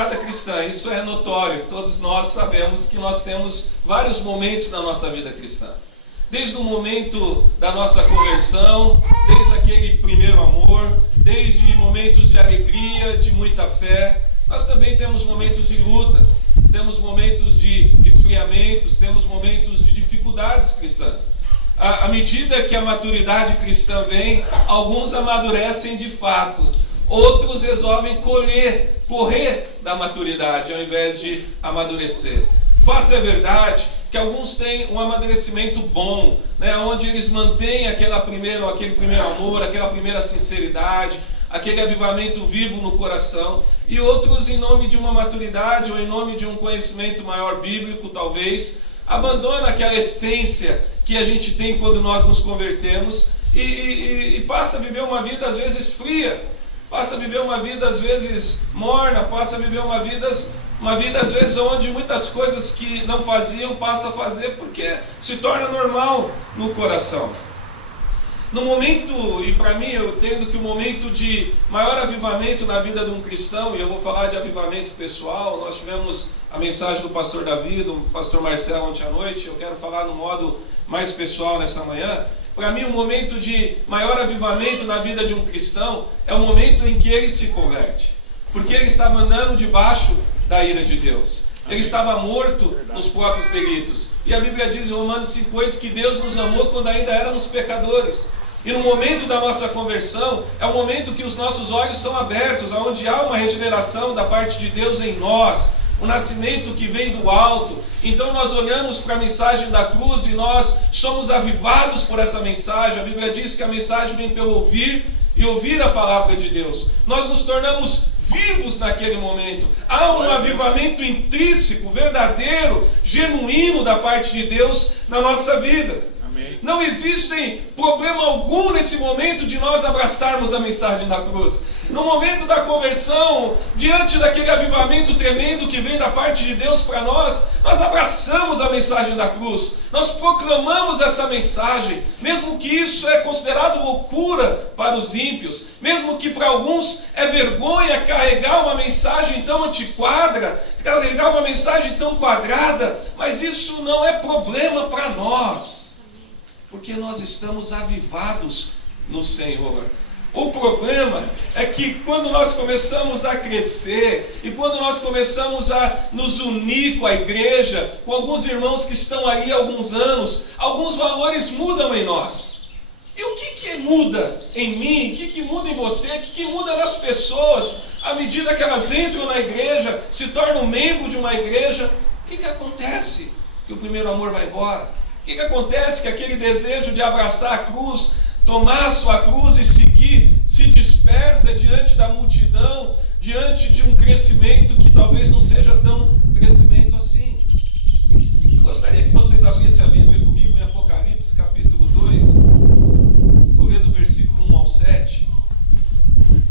jornada cristã, isso é notório, todos nós sabemos que nós temos vários momentos na nossa vida cristã. Desde o momento da nossa conversão, desde aquele primeiro amor, desde momentos de alegria, de muita fé. Nós também temos momentos de lutas, temos momentos de esfriamentos, temos momentos de dificuldades cristãs. À medida que a maturidade cristã vem, alguns amadurecem de fato, outros resolvem correr da maturidade ao invés de amadurecer. Fato é verdade que alguns têm um amadurecimento bom, né, onde eles mantêm aquele primeiro amor, aquela primeira sinceridade, aquele avivamento vivo no coração, e outros, em nome de uma maturidade ou em nome de um conhecimento maior bíblico, talvez, abandonam aquela essência que a gente tem quando nós nos convertemos e passa a viver uma vida às vezes fria, passa a viver uma vida às vezes morna, passa a viver uma vida às vezes onde muitas coisas que não faziam passa a fazer porque se torna normal no coração. No momento, e para mim eu entendo que o momento de maior avivamento na vida de um cristão, e eu vou falar de avivamento pessoal, nós tivemos a mensagem do pastor Davi, do pastor Marcelo ontem à noite, eu quero falar no modo mais pessoal nessa manhã. Para mim o momento de maior avivamento na vida de um cristão é o momento em que ele se converte, porque ele estava andando debaixo da ira de Deus. Ele estava morto nos próprios delitos. E a Bíblia diz em Romanos 5,8 que Deus nos amou quando ainda éramos pecadores. E no momento da nossa conversão, é o momento que os nossos olhos são abertos, onde há uma regeneração da parte de Deus em nós, um nascimento que vem do alto. Então nós olhamos para a mensagem da cruz e nós somos avivados por essa mensagem. A Bíblia diz que a mensagem vem pelo ouvir e ouvir a palavra de Deus. Nós nos tornamos vivos naquele momento. Há um avivamento intrínseco, verdadeiro, genuíno da parte de Deus na nossa vida. Não existe problema algum nesse momento de nós abraçarmos a mensagem da cruz. No momento da conversão, diante daquele avivamento tremendo que vem da parte de Deus para nós, nós abraçamos a mensagem da cruz. Nós proclamamos essa mensagem, mesmo que isso é considerado loucura para os ímpios, mesmo que para alguns é vergonha carregar uma mensagem tão antiquada, carregar uma mensagem tão quadrada, mas isso não é problema para nós. Porque nós estamos avivados no Senhor. O problema é que quando nós começamos a crescer e quando nós começamos a nos unir com a igreja, com alguns irmãos que estão ali há alguns anos, alguns valores mudam em nós. E o que muda em mim? O que muda em você? O que muda nas pessoas à medida que elas entram na igreja, se tornam membro de uma igreja? O que acontece? Que o primeiro amor vai embora. O que acontece? Que aquele desejo de abraçar a cruz, tomar a sua cruz e seguir, se dispersa diante da multidão, diante de um crescimento que talvez não seja tão crescimento assim. Eu gostaria que vocês abrissem a Bíblia comigo em Apocalipse capítulo 2, vou ler do versículo 1 ao 7.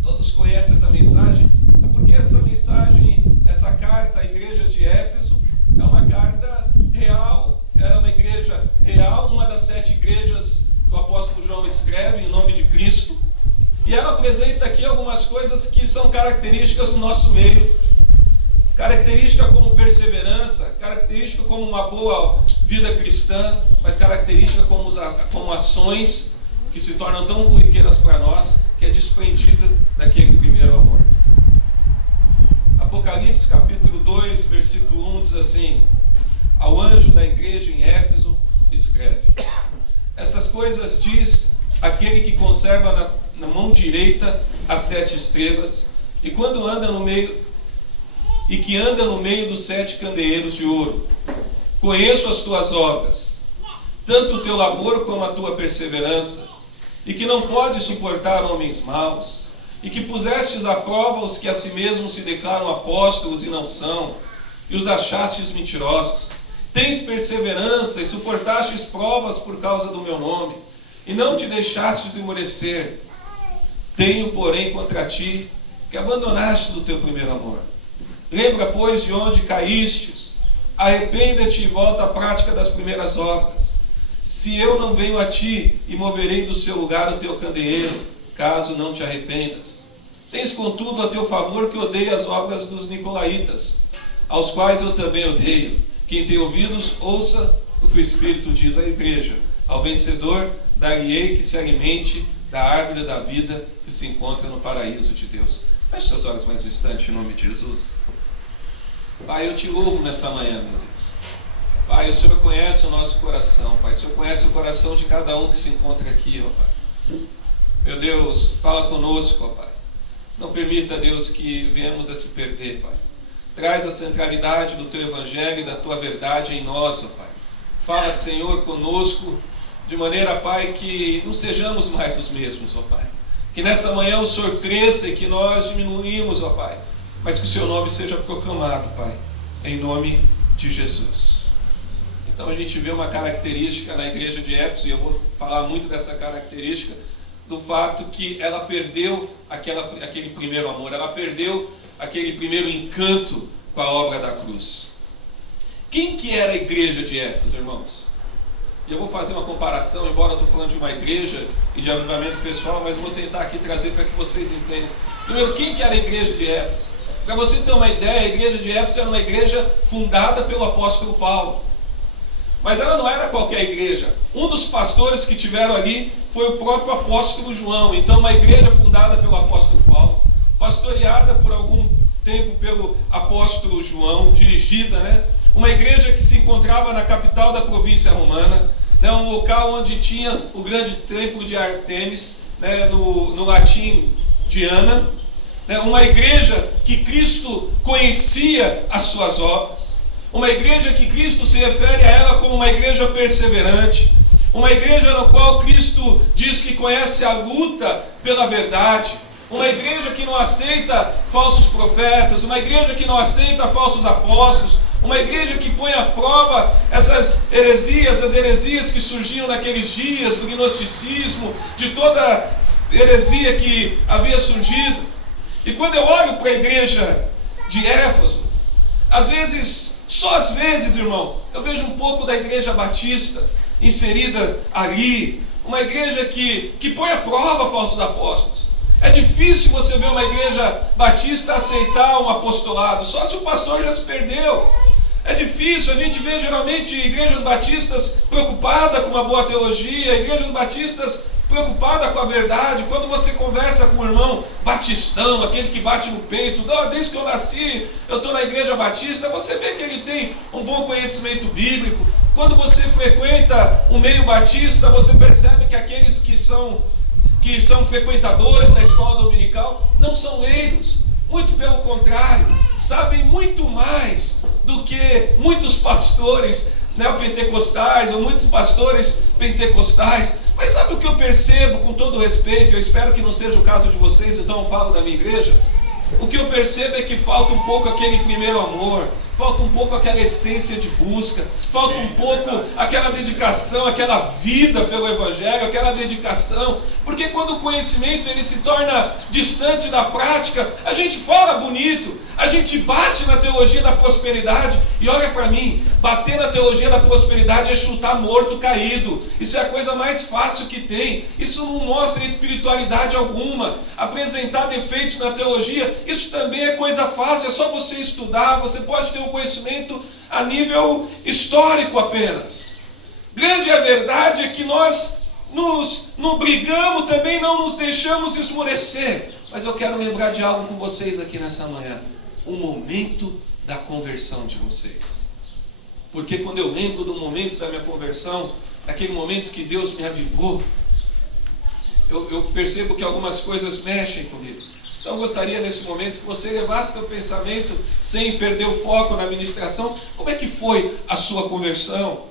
Todos conhecem essa mensagem, é porque essa mensagem, essa carta à igreja de Éfeso, é uma carta real. Era uma igreja real, uma das 7 igrejas que o apóstolo João escreve em nome de Cristo. E ela apresenta aqui algumas coisas que são características do nosso meio. Característica como perseverança, característica como uma boa vida cristã, mas característica como ações que se tornam tão corriqueiras para nós, que é desprendida daquele primeiro amor. Apocalipse capítulo 2, versículo 1 diz assim: ao anjo da igreja em Éfeso, escreve: estas coisas diz aquele que conserva na mão direita as 7 estrelas, e quando anda no meio, e que anda no meio dos 7 candeeiros de ouro. Conheço as tuas obras, tanto o teu labor como a tua perseverança, e que não podes suportar homens maus, e que pusestes à prova os que a si mesmos se declaram apóstolos e não são, e os achastes mentirosos. Tens perseverança e suportastes provas por causa do meu nome, e não te deixastes esmorecer. Tenho, porém, contra ti que abandonaste do teu primeiro amor. Lembra, pois, de onde caístes, arrependa-te e volta à prática das primeiras obras. Se eu não venho a ti e moverei do seu lugar o teu candeeiro, caso não te arrependas. Tens contudo a teu favor que odeia as obras dos nicolaítas, aos quais eu também odeio. Quem tem ouvidos, ouça o que o Espírito diz à igreja. Ao vencedor, dar-lhe-ei que se alimente da árvore da vida que se encontra no paraíso de Deus. Feche seus olhos mais um instante, em nome de Jesus. Pai, eu te louvo nessa manhã, meu Deus. Pai, o Senhor conhece o nosso coração, Pai. O Senhor conhece o coração de cada um que se encontra aqui, ó Pai. Meu Deus, fala conosco, ó Pai. Não permita, Deus, que venhamos a se perder, Pai. Traz a centralidade do Teu Evangelho e da Tua verdade em nós, ó Pai. Fala, Senhor, conosco, de maneira, Pai, que não sejamos mais os mesmos, ó Pai. Que nessa manhã o Senhor cresça e que nós diminuímos, ó Pai. Mas que o Seu nome seja proclamado, Pai, em nome de Jesus. Então a gente vê uma característica na igreja de Éfeso, e eu vou falar muito dessa característica, do fato que ela perdeu aquele primeiro amor, ela perdeu aquele primeiro encanto com a obra da cruz. Quem que era a igreja de Éfeso, irmãos? E eu vou fazer uma comparação, embora eu estou falando de uma igreja e de avivamento pessoal, mas vou tentar aqui trazer para que vocês entendam. Primeiro, quem que era a igreja de Éfeso? Para você ter uma ideia, a igreja de Éfeso era uma igreja fundada pelo apóstolo Paulo. Mas ela não era qualquer igreja. Um dos pastores que tiveram ali foi o próprio apóstolo João. Então, uma igreja fundada pelo apóstolo Paulo, pastoreada por algum tempo pelo apóstolo João, dirigida, uma igreja que se encontrava na capital da província romana, um local onde tinha o grande templo de Artemis, no latim Diana, uma igreja que Cristo conhecia as suas obras, uma igreja que Cristo se refere a ela como uma igreja perseverante, uma igreja na qual Cristo diz que conhece a luta pela verdade, uma igreja que não aceita falsos profetas, uma igreja que não aceita falsos apóstolos, uma igreja que põe à prova essas heresias, as heresias que surgiam naqueles dias, do gnosticismo, de toda heresia que havia surgido. E quando eu olho para a igreja de Éfeso, às vezes, só às vezes, irmão, eu vejo um pouco da igreja batista inserida ali, uma igreja que põe à prova falsos apóstolos. É difícil você ver uma igreja batista aceitar um apostolado, só se o pastor já se perdeu. É difícil, a gente vê geralmente igrejas batistas preocupadas com uma boa teologia, igrejas batistas preocupadas com a verdade. Quando você conversa com um irmão batistão, aquele que bate no peito, desde que eu nasci, eu estou na igreja batista, você vê que ele tem um bom conhecimento bíblico. Quando você frequenta o meio batista, você percebe que aqueles que são frequentadores da escola dominical não são leigos, muito pelo contrário, sabem muito mais do que muitos pastores neopentecostais ou muitos pastores pentecostais. Mas sabe o que eu percebo, com todo respeito, eu espero que não seja o caso de vocês, então eu falo da minha igreja. O que eu percebo é que falta um pouco aquele primeiro amor, falta um pouco aquela essência de busca, falta um pouco aquela dedicação, aquela vida pelo Evangelho, aquela dedicação, porque quando o conhecimento ele se torna distante da prática, a gente fala bonito, a gente bate na teologia da prosperidade, e olha para mim, bater na teologia da prosperidade é chutar morto caído, isso é a coisa mais fácil que tem, isso não mostra espiritualidade alguma. Apresentar defeitos na teologia, isso também é coisa fácil, é só você estudar, você pode ter um conhecimento a nível histórico apenas. Grande a verdade é que nós não brigamos, também não nos deixamos esmorecer. Mas eu quero lembrar de algo com vocês aqui nessa manhã, o momento da conversão de vocês. Porque quando eu lembro do momento da minha conversão, daquele momento que Deus me avivou, eu percebo que algumas coisas mexem comigo. Então eu gostaria nesse momento que você levasse seu pensamento sem perder o foco na ministração. Como é que foi a sua conversão?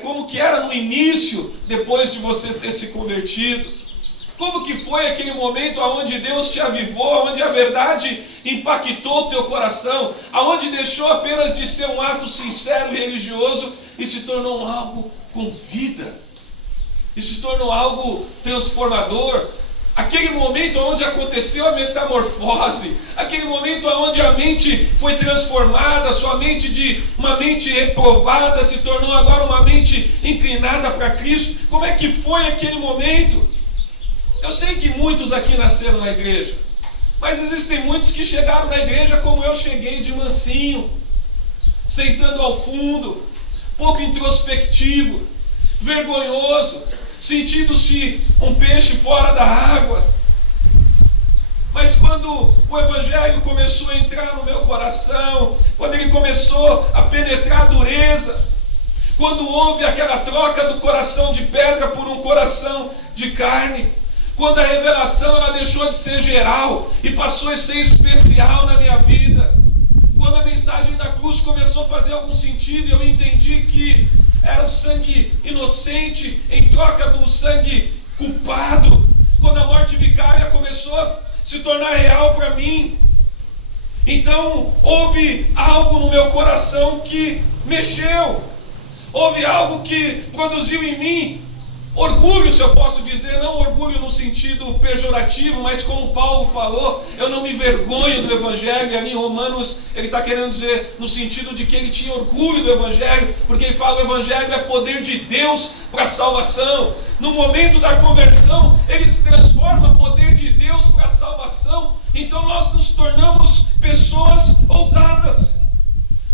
Como que era no início, depois de você ter se convertido? Como que foi aquele momento onde Deus te avivou, onde a verdade impactou o teu coração, aonde deixou apenas de ser um ato sincero e religioso e se tornou algo com vida, e se tornou algo transformador? Aquele momento onde aconteceu a metamorfose, aquele momento onde a mente foi transformada, sua mente de uma mente reprovada se tornou agora uma mente inclinada para Cristo. Como é que foi aquele momento? Eu sei que muitos aqui nasceram na igreja, Mas existem muitos que chegaram na igreja como eu cheguei, de mansinho, sentando ao fundo, pouco introspectivo, vergonhoso, sentindo-se um peixe fora da água. Mas quando o Evangelho começou a entrar no meu coração, quando ele começou a penetrar a dureza, quando houve aquela troca do coração de pedra por um coração de carne, quando a revelação ela deixou de ser geral e passou a ser especial na minha vida, quando a mensagem da cruz começou a fazer algum sentido e eu entendi que era o sangue inocente em troca do sangue culpado, quando a morte vicária começou a se tornar real para mim, então houve algo no meu coração que mexeu, houve algo que produziu em mim orgulho, se eu posso dizer, não orgulho no sentido pejorativo, mas como Paulo falou, eu não me vergonho do Evangelho, e ali em Romanos ele está querendo dizer no sentido de que ele tinha orgulho do Evangelho, porque ele fala: o Evangelho é poder de Deus para a salvação. No momento da conversão, ele se transforma poder de Deus para a salvação. Então nós nos tornamos pessoas ousadas,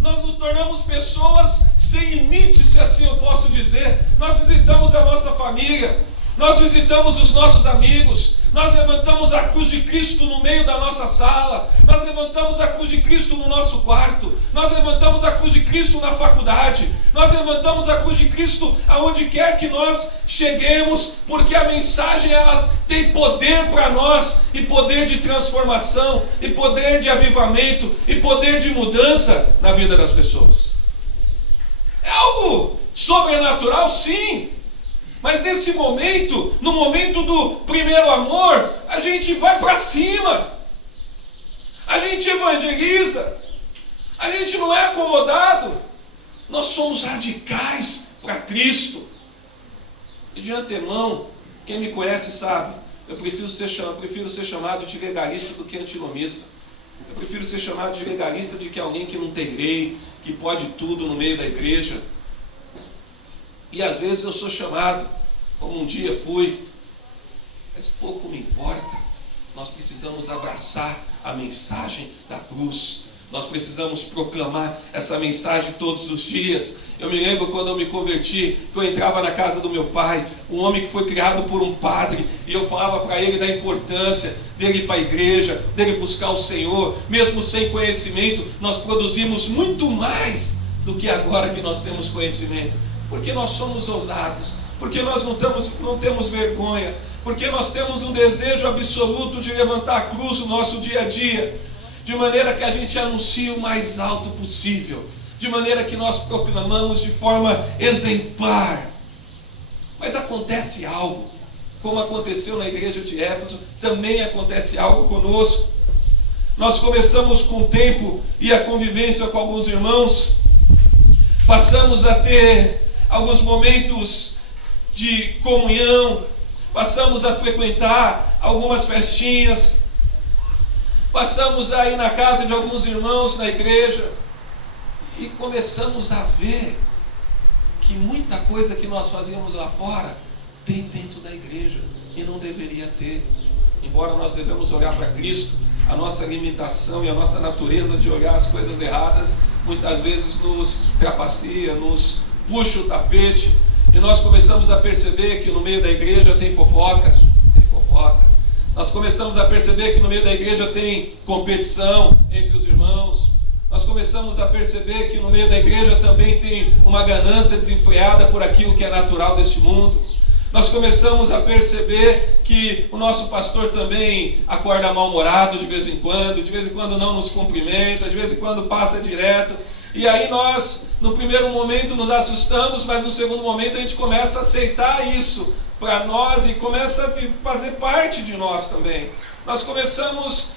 nós nos tornamos pessoas sem limites, se assim eu posso dizer. Nós visitamos a nossa família, nós visitamos os nossos amigos, nós levantamos a cruz de Cristo no meio da nossa sala, nós levantamos a cruz de Cristo no nosso quarto, nós levantamos a cruz de Cristo na faculdade, nós levantamos a cruz de Cristo aonde quer que nós cheguemos, porque a mensagem ela tem poder para nós, e poder de transformação, e poder de avivamento, e poder de mudança na vida das pessoas. É algo sobrenatural, sim. Mas nesse momento, no momento do primeiro amor, a gente vai para cima, a gente evangeliza, a gente não é acomodado, nós somos radicais para Cristo. E de antemão, quem me conhece sabe, eu prefiro ser chamado de legalista do que antinomista. Eu prefiro ser chamado de legalista do que alguém que não tem lei, que pode tudo no meio da igreja. E às vezes eu sou chamado, como um dia fui, mas pouco me importa. Nós precisamos abraçar a mensagem da cruz. Nós precisamos proclamar essa mensagem todos os dias. Eu me lembro quando eu me converti, que eu entrava na casa do meu pai, um homem que foi criado por um padre, e eu falava para ele da importância dele ir para a igreja, dele buscar o Senhor. Mesmo sem conhecimento, nós produzimos muito mais do que agora que nós temos conhecimento, porque nós somos ousados, porque nós não temos vergonha, porque nós temos um desejo absoluto de levantar a cruz no nosso dia a dia, de maneira que a gente anuncie o mais alto possível, de maneira que nós proclamamos de forma exemplar. Mas acontece algo, como aconteceu na igreja de Éfeso, também acontece algo conosco. Nós começamos com o tempo e a convivência com alguns irmãos, passamos a ter alguns momentos de comunhão, passamos a frequentar algumas festinhas, passamos a ir na casa de alguns irmãos na igreja, e começamos a ver que muita coisa que nós fazíamos lá fora tem dentro da igreja, e não deveria ter. Embora nós devemos olhar para Cristo, a nossa limitação e a nossa natureza de olhar as coisas erradas muitas vezes nos trapaceia, nos puxa o tapete, e nós começamos a perceber que no meio da igreja tem fofoca. Nós começamos a perceber que no meio da igreja tem competição entre os irmãos. Nós começamos a perceber que no meio da igreja também tem uma ganância desenfreada por aquilo que é natural deste mundo. Nós começamos a perceber que o nosso pastor também acorda mal-humorado de vez em quando não nos cumprimenta, de vez em quando passa direto. E aí nós, no primeiro momento, nos assustamos, mas no segundo momento a gente começa a aceitar isso para nós e começa a fazer parte de nós também. Nós começamos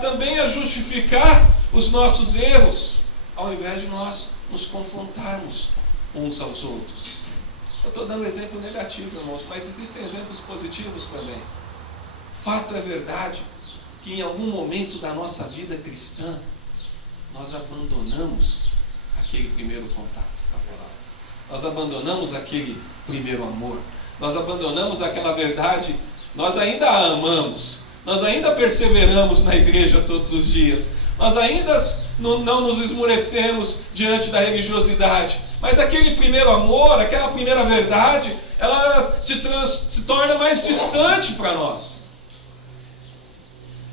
também a justificar os nossos erros, ao invés de nós nos confrontarmos uns aos outros. Eu estou dando exemplo negativo, irmãos, mas existem exemplos positivos também. Fato é verdade que em algum momento da nossa vida cristã, nós abandonamos aquele primeiro contato com a palavra. Nós abandonamos aquele primeiro amor. Nós abandonamos aquela verdade. Nós ainda a amamos, nós ainda perseveramos na igreja todos os dias, nós ainda não nos esmorecemos diante da religiosidade, mas aquele primeiro amor, aquela primeira verdade, ela se torna mais distante para nós.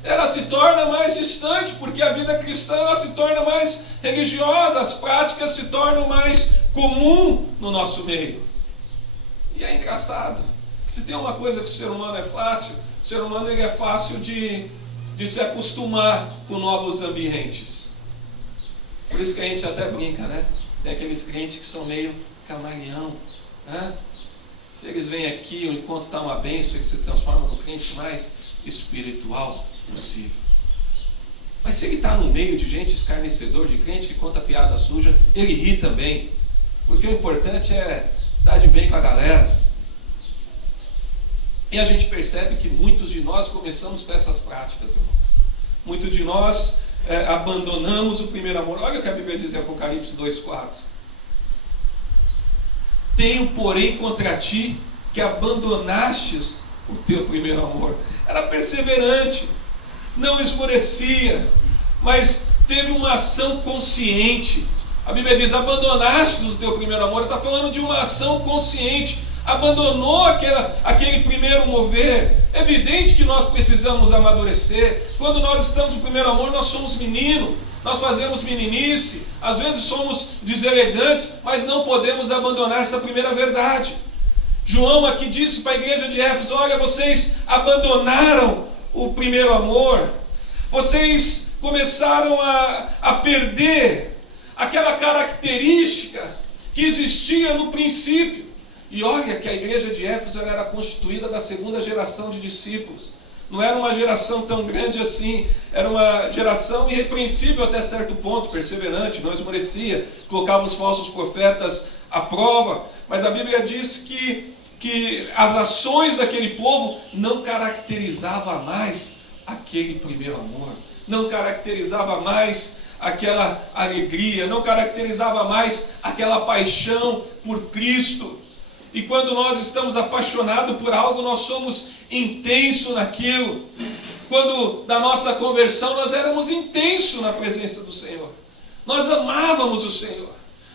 Ela se torna mais distante, porque a vida cristã ela se torna mais religiosa, as práticas se tornam mais comum no nosso meio. E é engraçado, que se tem uma coisa que o ser humano é fácil, o ser humano ele é fácil de se acostumar com novos ambientes. Por isso que a gente até brinca, né? Tem aqueles crentes que são meio camaleão, né? Se eles vêm aqui, o encontro está uma bênção, eles se transformam no crente mais espiritual possível. Mas se ele está no meio de gente escarnecedor, de crente que conta piada suja, ele ri também, porque o importante é estar de bem com a galera. E a gente percebe que muitos de nós começamos com essas práticas, irmãos. Muitos de nós abandonamos o primeiro amor. Olha o que a Bíblia diz em Apocalipse 2,4. Tenho, porém, contra ti que abandonastes o teu primeiro amor. Era perseverante, não esmorecia, mas teve uma ação consciente. A Bíblia diz, abandonastes o teu primeiro amor. Está falando de uma ação consciente. Abandonou aquele primeiro mover. É evidente que nós precisamos amadurecer. Quando nós estamos no primeiro amor, nós somos menino, nós fazemos meninice, às vezes somos deselegantes, mas não podemos abandonar essa primeira verdade. João aqui disse para a igreja de Éfeso, olha, vocês abandonaram o primeiro amor, vocês começaram a perder aquela característica que existia no princípio. E olha que a igreja de Éfeso era constituída da segunda geração de discípulos. Não era uma geração tão grande assim, era uma geração irrepreensível até certo ponto, perseverante, não esmorecia, colocava os falsos profetas à prova. Mas a Bíblia diz que as ações daquele povo não caracterizavam mais aquele primeiro amor, não caracterizava mais aquela alegria, não caracterizava mais aquela paixão por Cristo. E quando nós estamos apaixonados por algo, nós somos intensos naquilo. Quando da nossa conversão nós éramos intensos na presença do Senhor. Nós amávamos o Senhor.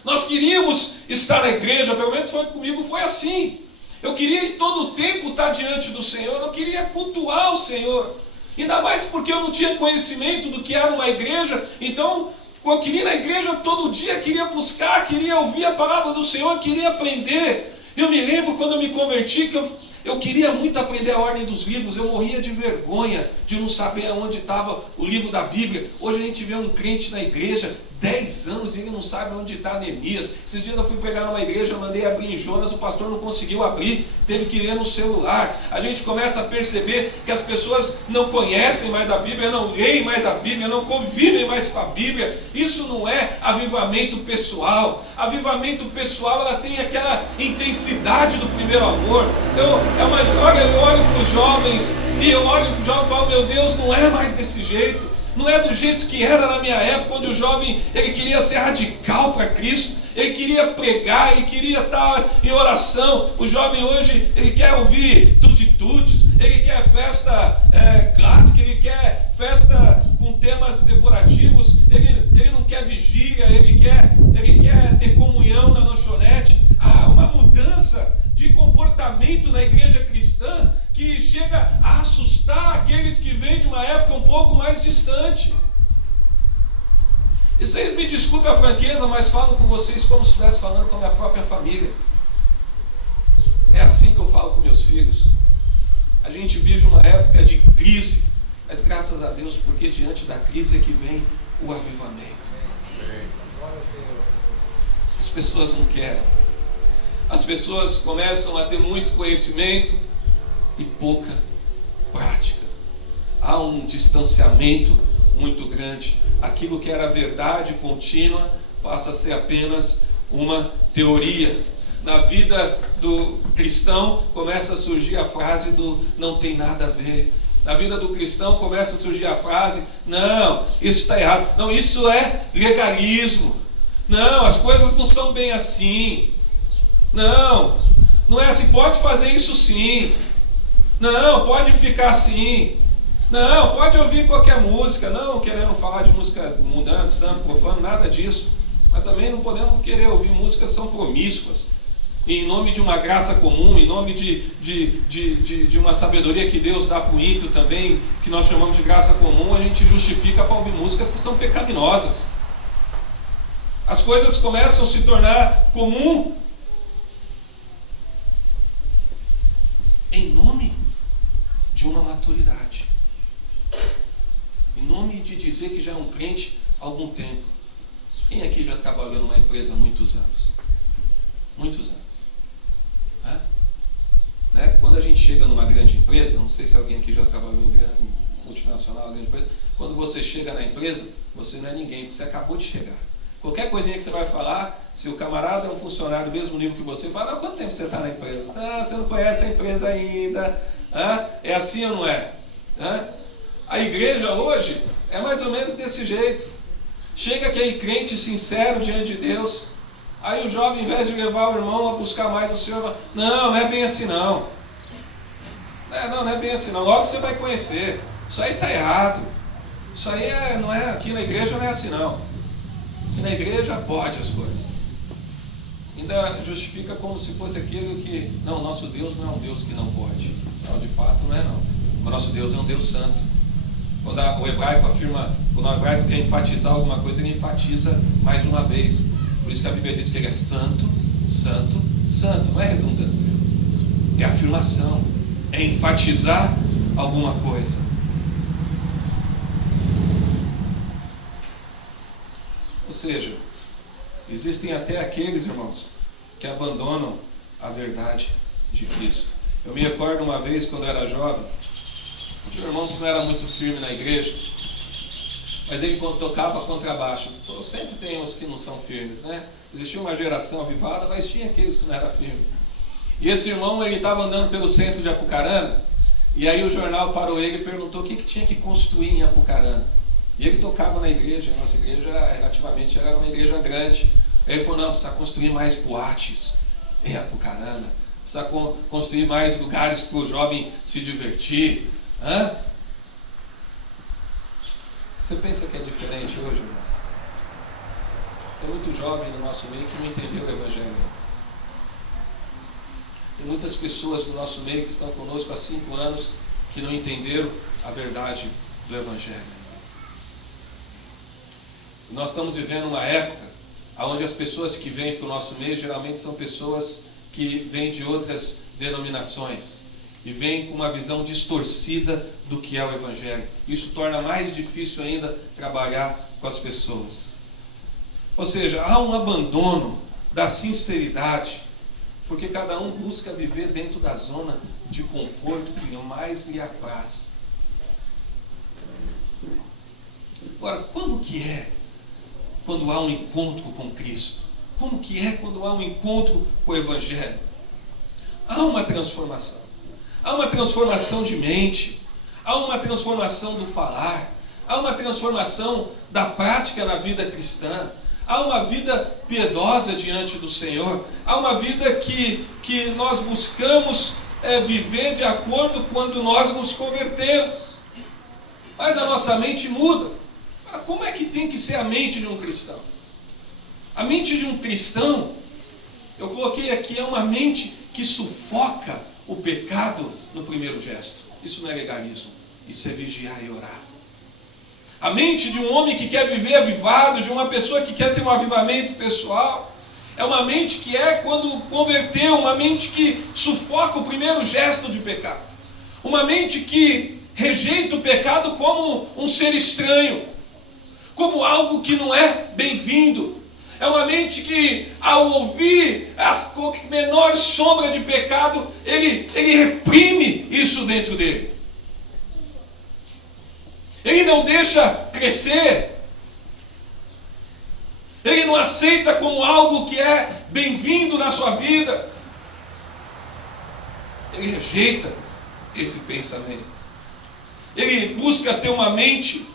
Nós queríamos estar na igreja, pelo menos comigo foi assim. Eu queria todo o tempo estar diante do Senhor, eu queria cultuar o Senhor. Ainda mais porque eu não tinha conhecimento do que era uma igreja, então eu queria ir na igreja todo dia, queria buscar, queria ouvir a palavra do Senhor, queria aprender. Eu me lembro quando eu me converti que eu queria muito aprender a ordem dos livros, eu morria de vergonha de não saber onde estava o livro da Bíblia. Hoje a gente vê um crente na igreja, 10 anos, e ele não sabe onde está Neemias. Esses dias eu fui pegar numa igreja, mandei abrir em Jonas, o pastor não conseguiu abrir, teve que ler no celular. A gente começa a perceber que as pessoas não conhecem mais a Bíblia, não leem mais a Bíblia, não convivem mais com a Bíblia. Isso não é avivamento pessoal. Avivamento pessoal, ela tem aquela intensidade do primeiro amor. Olha, eu olho para os jovens, e eu olho para os jovens e falo, meu Deus, não é mais desse jeito. Não é do jeito que era na minha época, onde o jovem ele queria ser radical para Cristo, ele queria pregar, ele queria estar em oração. O jovem hoje, ele quer ouvir tutti-tutti, ele quer festa clássica, ele quer festa com temas decorativos, ele não quer vigília, ele quer ter comunhão na lanchonete. Há uma mudança de comportamento na igreja cristã que chega a assustar aqueles que vêm de uma época um pouco mais distante. E vocês me desculpem a franqueza, mas falo com vocês como se estivesse falando com a minha própria família. É assim que eu falo com meus filhos. A gente vive uma época de crise, mas graças a Deus, porque diante da crise é que vem o avivamento. As pessoas não querem. As pessoas começam a ter muito conhecimento e pouca prática. Há um distanciamento muito grande. Aquilo que era verdade contínua passa a ser apenas uma teoria. Na vida do cristão começa a surgir a frase do não tem nada a ver. Na vida do cristão começa a surgir a frase, não, isso está errado. Não, isso é legalismo. Não, as coisas não são bem assim. Não é assim, pode fazer isso sim. Não, pode ficar assim. Não, pode ouvir qualquer música, não querendo falar de música mundana, santo, profano, nada disso. Mas também não podemos querer ouvir músicas que são promíscuas. Em nome de uma graça comum, em nome de uma sabedoria que Deus dá para o ímpio também, que nós chamamos de graça comum, a gente justifica para ouvir músicas que são pecaminosas. As coisas começam a se tornar comum em nome de uma maturidade, em nome de dizer que já é um crente há algum tempo. Quem aqui já trabalhou numa empresa há muitos anos? Muitos anos. Né? Quando a gente chega numa grande empresa, não sei se alguém aqui já trabalhou em multinacional, grande empresa, quando você chega na empresa, você não é ninguém, porque você acabou de chegar. Qualquer coisinha que você vai falar, se o camarada é um funcionário do mesmo nível que você, fala, quanto tempo você está na empresa? Você não conhece a empresa ainda. É assim ou não é? A igreja hoje é mais ou menos desse jeito. Chega aquele crente sincero diante de Deus, aí o jovem, ao invés de levar o irmão a buscar mais o Senhor, não é bem assim não. Não é bem assim não. Logo você vai conhecer. Isso aí está errado. Isso aí não é, aqui na igreja não é assim não. Aqui na igreja pode as coisas. Ainda justifica como se fosse aquilo que, não, nosso Deus não é um Deus que não pode. Não, de fato não é não. O nosso Deus é um Deus santo. Quando o hebraico quer enfatizar alguma coisa, ele enfatiza mais de uma vez. Por isso que a Bíblia diz que ele é santo, santo, santo. Não é redundância. É afirmação. É enfatizar alguma coisa. Ou seja, existem até aqueles, irmãos, que abandonam a verdade de Cristo. Eu me recordo uma vez, quando eu era jovem, tinha um irmão que não era muito firme na igreja, mas ele tocava contrabaixo. Sempre tem uns que não são firmes, né? Existia uma geração avivada, mas tinha aqueles que não eram firmes. E esse irmão, ele estava andando pelo centro de Apucarana, e aí o jornal parou ele e perguntou o que tinha que construir em Apucarana. E ele tocava na igreja, a nossa igreja relativamente era uma igreja grande. Aí ele falou, não, precisa construir mais boates em Apucarana, precisa construir mais lugares para o jovem se divertir. Você pensa que é diferente hoje, irmãos? Tem muito jovem no nosso meio que não entendeu o Evangelho. Tem muitas pessoas no nosso meio que estão conosco há 5 anos que não entenderam a verdade do Evangelho. Nós estamos vivendo uma época onde as pessoas que vêm para o nosso meio geralmente são pessoas que vêm de outras denominações e vêm com uma visão distorcida do que é o Evangelho. Isso torna mais difícil ainda trabalhar com as pessoas. Ou seja, há um abandono da sinceridade, porque cada um busca viver dentro da zona de conforto que mais lhe apraz. Agora, como que é quando há um encontro com Cristo? Como que é quando há um encontro com o Evangelho? Há uma transformação. Há uma transformação de mente. Há uma transformação do falar. Há uma transformação da prática na vida cristã. Há uma vida piedosa diante do Senhor. Há uma vida que nós buscamos viver de acordo quando nós nos convertemos. Mas a nossa mente muda. Como é que tem que ser a mente de um cristão? A mente de um cristão, eu coloquei aqui, é uma mente que sufoca o pecado no primeiro gesto. Isso não é legalismo, isso é vigiar e orar. A mente de um homem que quer viver avivado, de uma pessoa que quer ter um avivamento pessoal, é uma mente que quando converteu, uma mente que sufoca o primeiro gesto de pecado. Uma mente que rejeita o pecado como um ser estranho, como algo que não é bem-vindo. É uma mente que, ao ouvir a menor sombra de pecado, ele reprime isso dentro dele. Ele não deixa crescer. Ele não aceita como algo que é bem-vindo na sua vida. Ele rejeita esse pensamento. Ele busca ter uma mente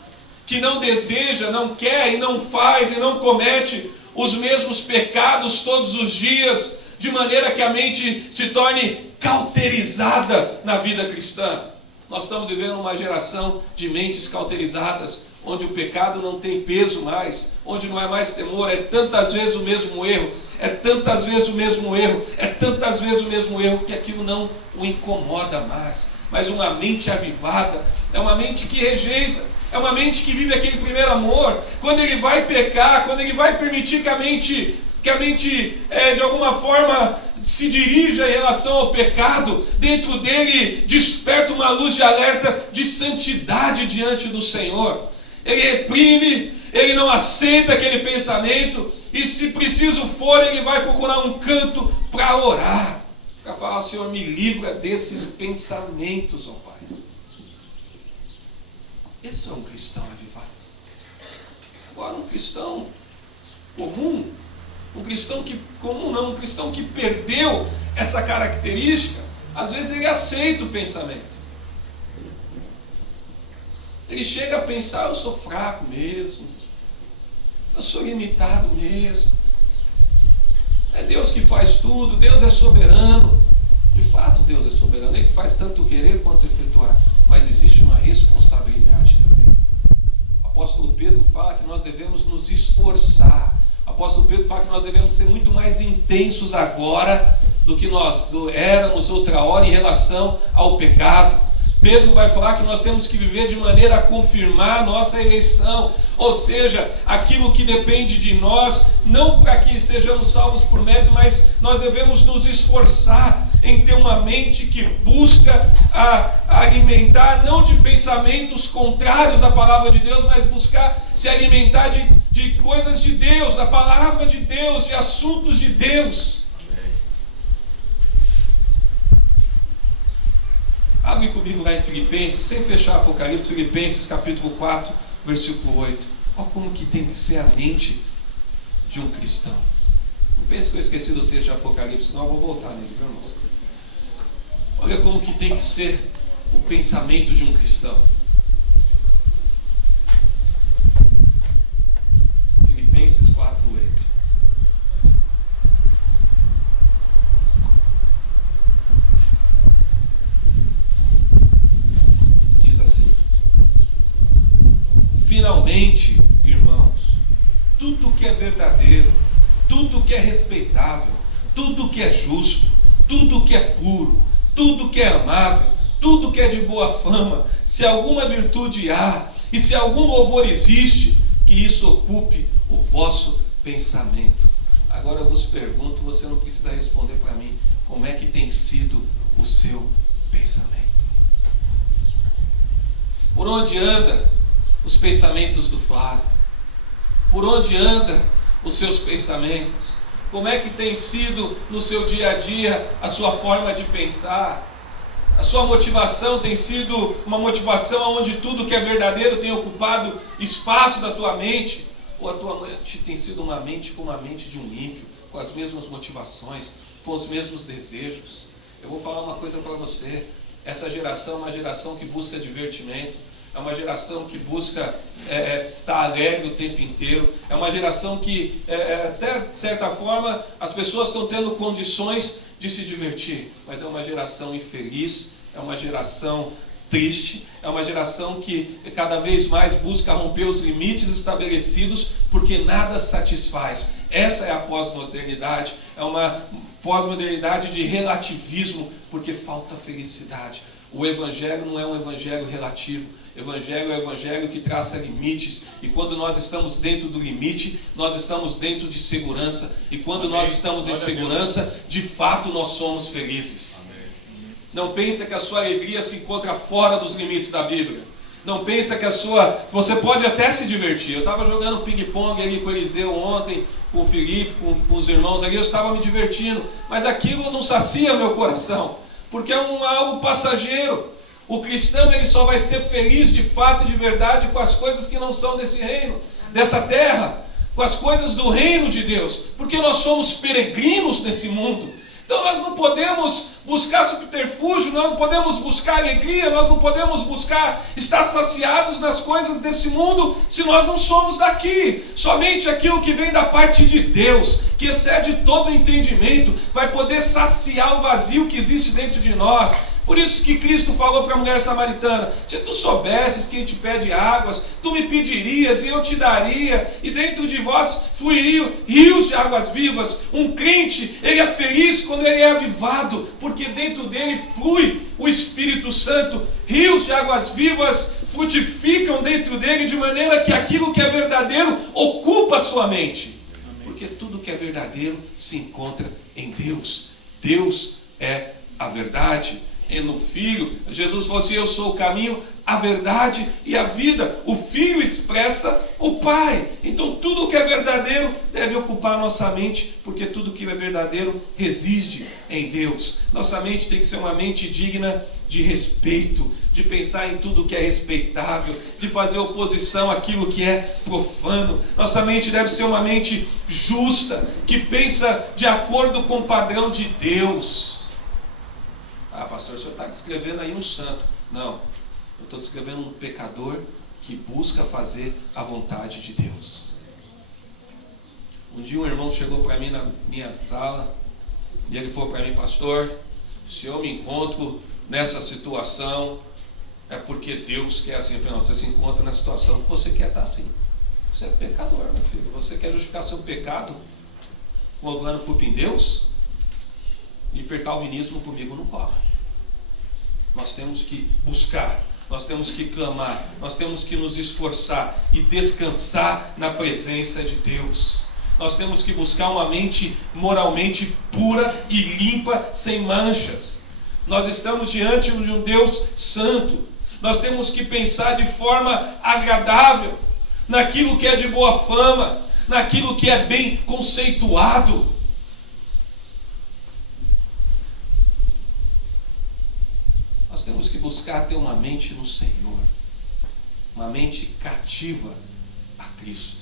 que não deseja, não quer e não faz e não comete os mesmos pecados todos os dias, de maneira que a mente se torne cauterizada na vida cristã. Nós estamos vivendo uma geração de mentes cauterizadas, onde o pecado não tem peso mais, onde não é mais temor, é tantas vezes o mesmo erro, é tantas vezes o mesmo erro, é tantas vezes o mesmo erro, que aquilo não o incomoda mais. Mas uma mente avivada é uma mente que rejeita, é uma mente que vive aquele primeiro amor. Quando ele vai pecar, quando ele vai permitir que a mente de alguma forma se dirija em relação ao pecado, dentro dele desperta uma luz de alerta de santidade diante do Senhor. Ele reprime, ele não aceita aquele pensamento, e se preciso for, ele vai procurar um canto para orar, para falar: Senhor, me livra desses pensamentos, ó Pai. Esse é um cristão avivado. Agora, um cristão comum, um cristão que perdeu essa característica, às vezes ele aceita o pensamento. Ele chega a pensar: eu sou fraco mesmo, eu sou limitado mesmo, é Deus que faz tudo, Deus é soberano. De fato, Deus é soberano, Ele que faz tanto querer quanto efetuar, mas existe uma responsabilidade também. O apóstolo Pedro fala que nós devemos nos esforçar. O apóstolo Pedro fala que nós devemos ser muito mais intensos agora do que nós éramos outra hora em relação ao pecado. Pedro vai falar que nós temos que viver de maneira a confirmar a nossa eleição, ou seja, aquilo que depende de nós, não para que sejamos salvos por mérito, mas nós devemos nos esforçar em ter uma mente que busca a alimentar, não de pensamentos contrários à palavra de Deus, mas buscar se alimentar de coisas de Deus, da palavra de Deus, de assuntos de Deus. Abre comigo lá em Filipenses, sem fechar Apocalipse, Filipenses capítulo 4, versículo 8. Olha como que tem que ser a mente de um cristão. Não pense que eu esqueci do texto de Apocalipse, não, eu vou voltar nele, viu, irmão? Olha como que tem que ser o pensamento de um cristão. Filipenses 4, 8. Finalmente, irmãos, tudo que é verdadeiro, tudo que é respeitável, tudo que é justo, tudo que é puro, tudo que é amável, tudo que é de boa fama, se alguma virtude há e se algum louvor existe, que isso ocupe o vosso pensamento. Agora eu vos pergunto, você não precisa responder para mim, como é que tem sido o seu pensamento? Por onde anda os pensamentos do Flávio? Por onde anda os seus pensamentos? Como é que tem sido no seu dia a dia a sua forma de pensar? A sua motivação tem sido uma motivação onde tudo que é verdadeiro tem ocupado espaço da tua mente? Ou a tua mente tem sido uma mente como a mente de um ímpio, com as mesmas motivações, com os mesmos desejos? Eu vou falar uma coisa para você: essa geração é uma geração que busca divertimento, é uma geração que busca estar alegre o tempo inteiro, é uma geração que, até de certa forma, as pessoas estão tendo condições de se divertir, mas é uma geração infeliz, é uma geração triste, é uma geração que cada vez mais busca romper os limites estabelecidos, porque nada satisfaz. Essa é a pós-modernidade, é uma pós-modernidade de relativismo, porque falta felicidade. O Evangelho não é um Evangelho relativo. O Evangelho é o Evangelho que traça limites. E quando nós estamos dentro do limite, nós estamos dentro de segurança. E quando nós estamos em segurança, de fato nós somos felizes. Não pense que a sua alegria se encontra fora dos limites da Bíblia. Não pense que você pode até se divertir. Eu estava jogando ping-pong ali com o Eliseu ontem, com o Felipe, com os irmãos ali. Eu estava me divertindo. Mas aquilo não sacia meu coração, porque é algo passageiro. O cristão, ele só vai ser feliz de fato e de verdade com as coisas que não são desse reino, dessa terra, com as coisas do reino de Deus, porque nós somos peregrinos nesse mundo. Então nós não podemos buscar subterfúgio, nós não podemos buscar alegria, nós não podemos buscar estar saciados nas coisas desse mundo, se nós não somos daqui. Somente aquilo que vem da parte de Deus, que excede todo entendimento, vai poder saciar o vazio que existe dentro de nós, Por isso que Cristo falou para a mulher samaritana: se tu soubesses quem te pede águas, tu me pedirias e eu te daria, e dentro de vós fluiriam rios de águas vivas. Um crente, ele é feliz quando ele é avivado, porque dentro dele flui o Espírito Santo. Rios de águas vivas frutificam dentro dele, de maneira que aquilo que é verdadeiro ocupa a sua mente. Porque tudo que é verdadeiro se encontra em Deus. Deus é a verdade. E no Filho, Jesus falou assim: eu sou o caminho, a verdade e a vida. O Filho expressa o Pai. Então tudo que é verdadeiro deve ocupar a nossa mente, porque tudo que é verdadeiro reside em Deus. Nossa mente tem que ser uma mente digna de respeito, de pensar em tudo que é respeitável, de fazer oposição àquilo que é profano. Nossa mente deve ser uma mente justa, que pensa de acordo com o padrão de Deus. Ah, pastor, o senhor está descrevendo aí um santo. Não, eu estou descrevendo um pecador que busca fazer a vontade de Deus. Um dia um irmão chegou para mim na minha sala e ele falou para mim: pastor, se eu me encontro nessa situação, é porque Deus quer assim. Eu falei: não, você se encontra na situação que você quer estar assim. Você é pecador, meu filho. Você quer justificar seu pecado colocando culpa em Deus? Hipercalvinismo comigo não corre. Nós temos que buscar, nós temos que clamar, nós temos que nos esforçar e descansar na presença de Deus. Nós temos que buscar uma mente moralmente pura e limpa, sem manchas. Nós estamos diante de um Deus santo. Nós temos que pensar de forma agradável naquilo que é de boa fama, naquilo que é bem conceituado. Nós temos que buscar ter uma mente no Senhor, uma mente cativa a Cristo.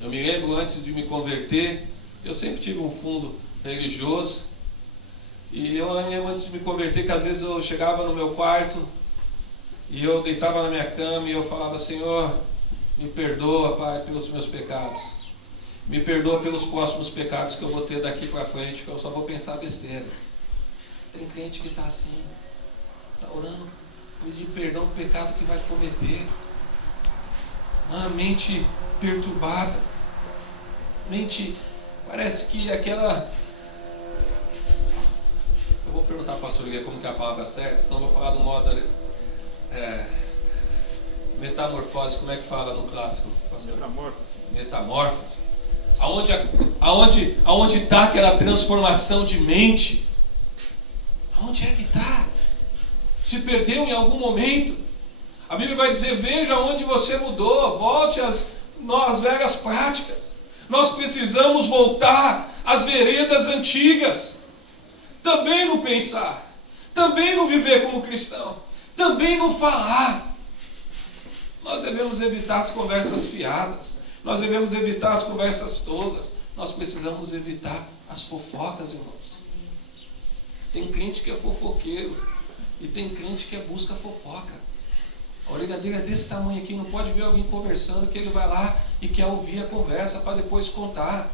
Eu me lembro, antes de me converter, eu sempre tive um fundo religioso, e eu lembro, antes de me converter, que às vezes eu chegava no meu quarto e eu deitava na minha cama e eu falava: Senhor, me perdoa, Pai, pelos meus pecados, me perdoa pelos próximos pecados que eu vou ter daqui para frente, que eu só vou pensar besteira. Tem crente que está assim, está orando, pedindo perdão do pecado que vai cometer. Uma mente perturbada, mente, parece que aquela... Eu vou perguntar para a pastor como que é a palavra certa, senão eu vou falar do modo metamorfose. Como é que fala no clássico, pastor? Metamorfose. Aonde está aquela transformação de mente? Aonde é que está? Se perdeu em algum momento. A Bíblia vai dizer: veja onde você mudou, volte às velhas práticas. Nós precisamos voltar às veredas antigas. Também no pensar, também no viver como cristão, também no falar. Nós devemos evitar as conversas fiadas, nós devemos evitar as conversas tolas, nós precisamos evitar as fofocas, irmãos. Tem crente que é fofoqueiro e tem crente que busca fofoca. A orelha dele é desse tamanho aqui, não pode ver alguém conversando que ele vai lá e quer ouvir a conversa para depois contar.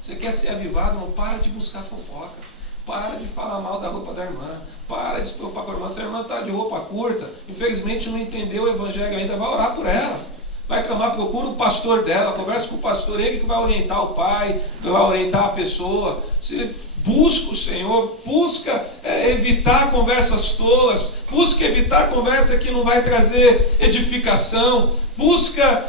Você quer ser avivado? Não para de buscar fofoca. Para de falar mal da roupa da irmã. Para de se preocupar com a irmã. Se a irmã está de roupa curta, infelizmente não entendeu o evangelho ainda, vai orar por ela. Vai clamar, procura o pastor dela, conversa com o pastor, ele que vai orientar o pai, que vai orientar a pessoa. Se busca o Senhor, busca evitar conversas tolas, busca evitar conversa que não vai trazer edificação, busca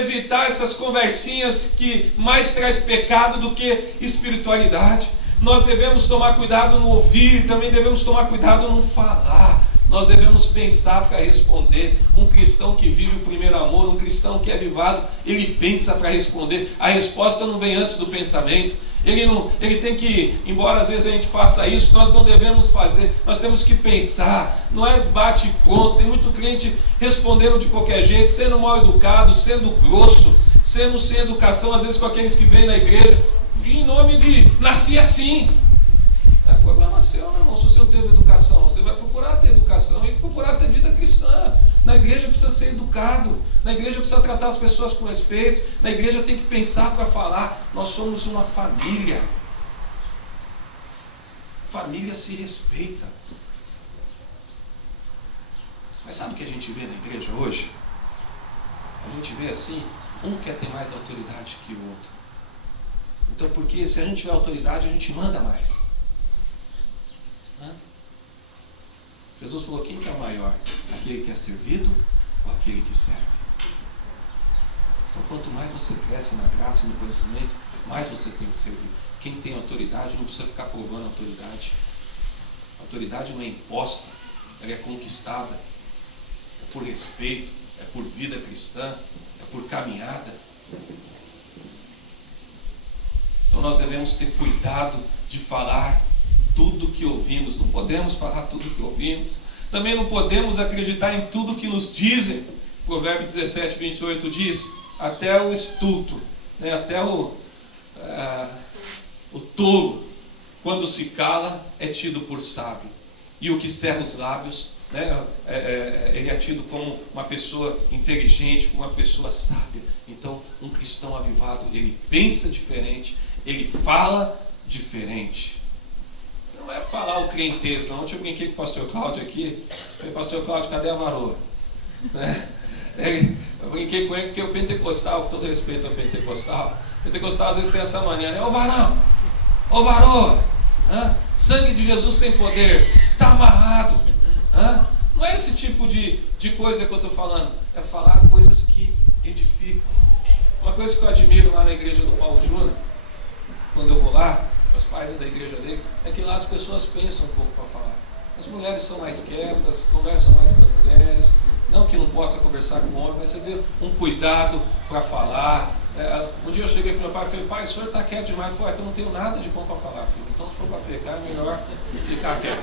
evitar essas conversinhas que mais traz pecado do que espiritualidade. Nós devemos tomar cuidado no ouvir, também devemos tomar cuidado no falar. Nós devemos pensar para responder. Um cristão que vive o primeiro amor, um cristão que é avivado, ele pensa para responder. A resposta não vem antes do pensamento. Ele tem que, embora às vezes a gente faça isso, nós não devemos fazer. Nós temos que pensar. Não é bate e pronto. Tem muito crente respondendo de qualquer jeito, sendo mal educado, sendo grosso, sendo sem educação, às vezes com aqueles que vêm na igreja, em nome de nasci assim. É problema seu, meu irmão. Se você não teve educação, você vai procurar ter educação e procurar ter vida cristã. Na igreja precisa ser educado, na igreja precisa tratar as pessoas com respeito, na igreja tem que pensar para falar. Nós somos uma família. Família se respeita. Mas sabe o que a gente vê na igreja hoje? A gente vê assim, um quer ter mais autoridade que o outro. Então, porque se a gente tiver autoridade, a gente manda mais. Né? Jesus falou, quem que é o maior? Aquele que é servido ou aquele que serve? Então, quanto mais você cresce na graça e no conhecimento, mais você tem que servir. Quem tem autoridade não precisa ficar provando autoridade. A autoridade não é imposta, ela é conquistada. É por respeito, é por vida cristã, é por caminhada. Então nós devemos ter cuidado de falar tudo que ouvimos. Não podemos falar tudo que ouvimos. Também não podemos acreditar em tudo que nos dizem. Provérbios 17, 28 diz, até o estulto, né, até o tolo, quando se cala, é tido por sábio. E o que cerra os lábios, né, ele é tido como uma pessoa inteligente, como uma pessoa sábia. Então, um cristão avivado, ele pensa diferente, ele fala diferente. Não é falar o crentez, não. Ontem eu brinquei com o pastor Cláudio aqui. Falei, pastor Cláudio, cadê a varoa? Né? Eu brinquei com ele porque o pentecostal, com todo respeito ao pentecostal às vezes tem essa mania, né? Ô varão, ô varoa, sangue de Jesus tem poder, está amarrado. Não é esse tipo de coisa que eu estou falando, é falar coisas que edificam. Uma coisa que eu admiro lá na igreja do Paulo Júnior, quando eu vou lá, os pais da igreja dele, é que lá as pessoas pensam um pouco para falar. As mulheres são mais quietas, conversam mais com as mulheres. Não que não possa conversar com o homem, mas você vê um cuidado para falar. Um dia eu cheguei para meu pai e falei, pai, o senhor está quieto demais. Ele falou, é que eu não tenho nada de bom para falar, filho. Então se for para pecar, é melhor ficar quieto.